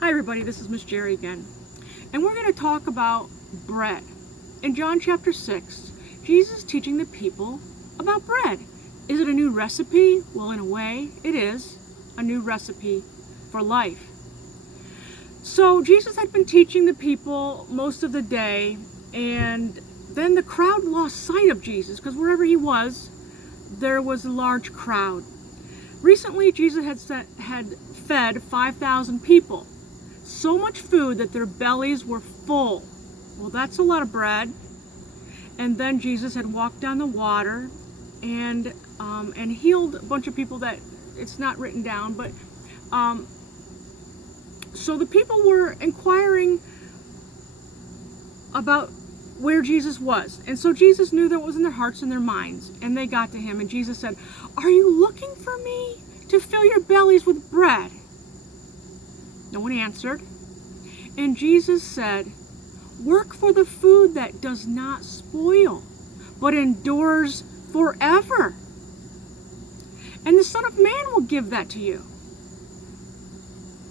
Hi everybody, this is Miss Jerry again. And we're going to talk about bread. In John chapter 6, Jesus is teaching the people about bread. Is it a new recipe? Well, in a way, it is a new recipe for life. So Jesus had been teaching the people most of the day, and then the crowd lost sight of Jesus because wherever he was, there was a large crowd. Recently, Jesus had fed 5,000 people. So much food that their bellies were full. Well, that's a lot of bread. And then Jesus had walked on the water and healed a bunch of people that it's not written down. But so the people were inquiring about where Jesus was. And so Jesus knew that was in their hearts and their minds. And they got to him and Jesus said, "Are you looking for me to fill your bellies with bread?" No one answered. And Jesus said, "Work for the food that does not spoil, but endures forever. And the Son of Man will give that to you."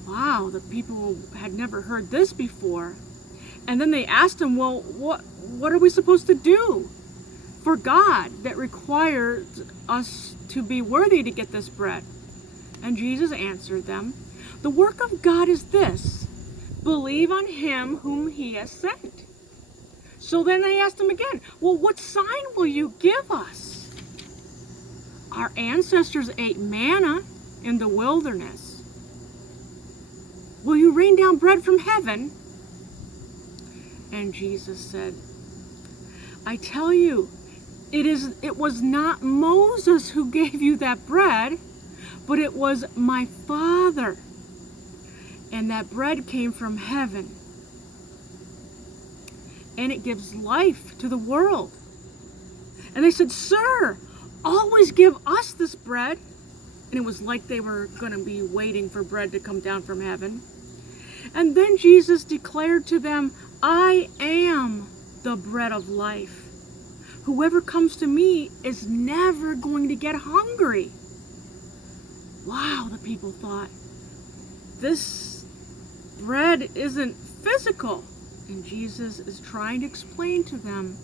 Wow, the people had never heard this before. And then they asked him, "Well, what are we supposed to do for God that requires us to be worthy to get this bread?" And Jesus answered them, "The work of God is this: believe on him whom he has sent." So then they asked him again, "Well, what sign will you give us? Our ancestors ate manna in the wilderness. Will you rain down bread from heaven?" And Jesus said, "I tell you, it was not Moses who gave you that bread, but it was my Father. And that bread came from heaven. And it gives life to the world." And they said, "Sir, always give us this bread." And it was like they were going to be waiting for bread to come down from heaven. And then Jesus declared to them, "I am the bread of life. Whoever comes to me is never going to get hungry." Wow, the people thought, this bread isn't physical. And Jesus is trying to explain to them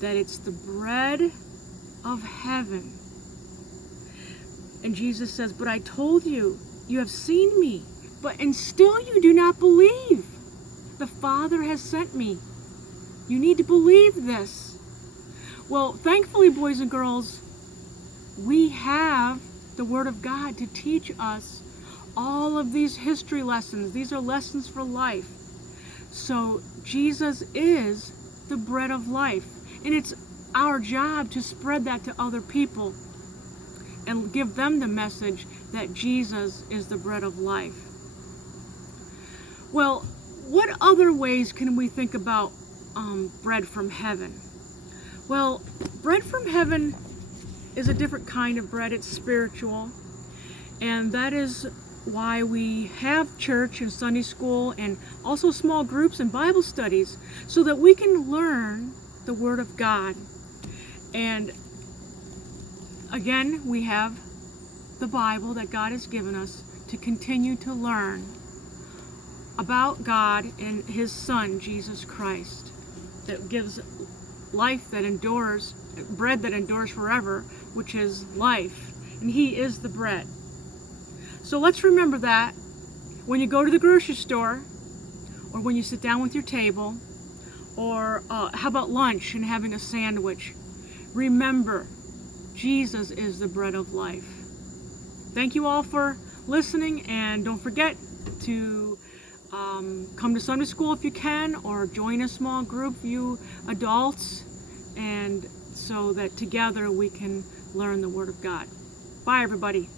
that it's the bread of heaven. And Jesus says, "But I told you, you have seen me, and still you do not believe. The Father has sent me. You need to believe this." Well, thankfully, boys and girls, we have the Word of God to teach us all of these history lessons. These are lessons for life. So Jesus is the bread of life. And it's our job to spread that to other people and give them the message that Jesus is the bread of life. Well, what other ways can we think about bread from heaven? Well, bread from heaven is a different kind of bread. It's spiritual. And that is why we have church and Sunday school and also small groups and Bible studies, so that we can learn the Word of God. And again, we have the Bible that God has given us to continue to learn about God and his Son, Jesus Christ, that gives life that endures, bread that endures forever, which is life. And he is the bread. So let's remember that when you go to the grocery store, or when you sit down with your table, or how about lunch and having a sandwich? Remember, Jesus is the bread of life. Thank you all for listening, and don't forget to come to Sunday school if you can, or join a small group, you adults, and so that together we can learn the Word of God. Bye, everybody.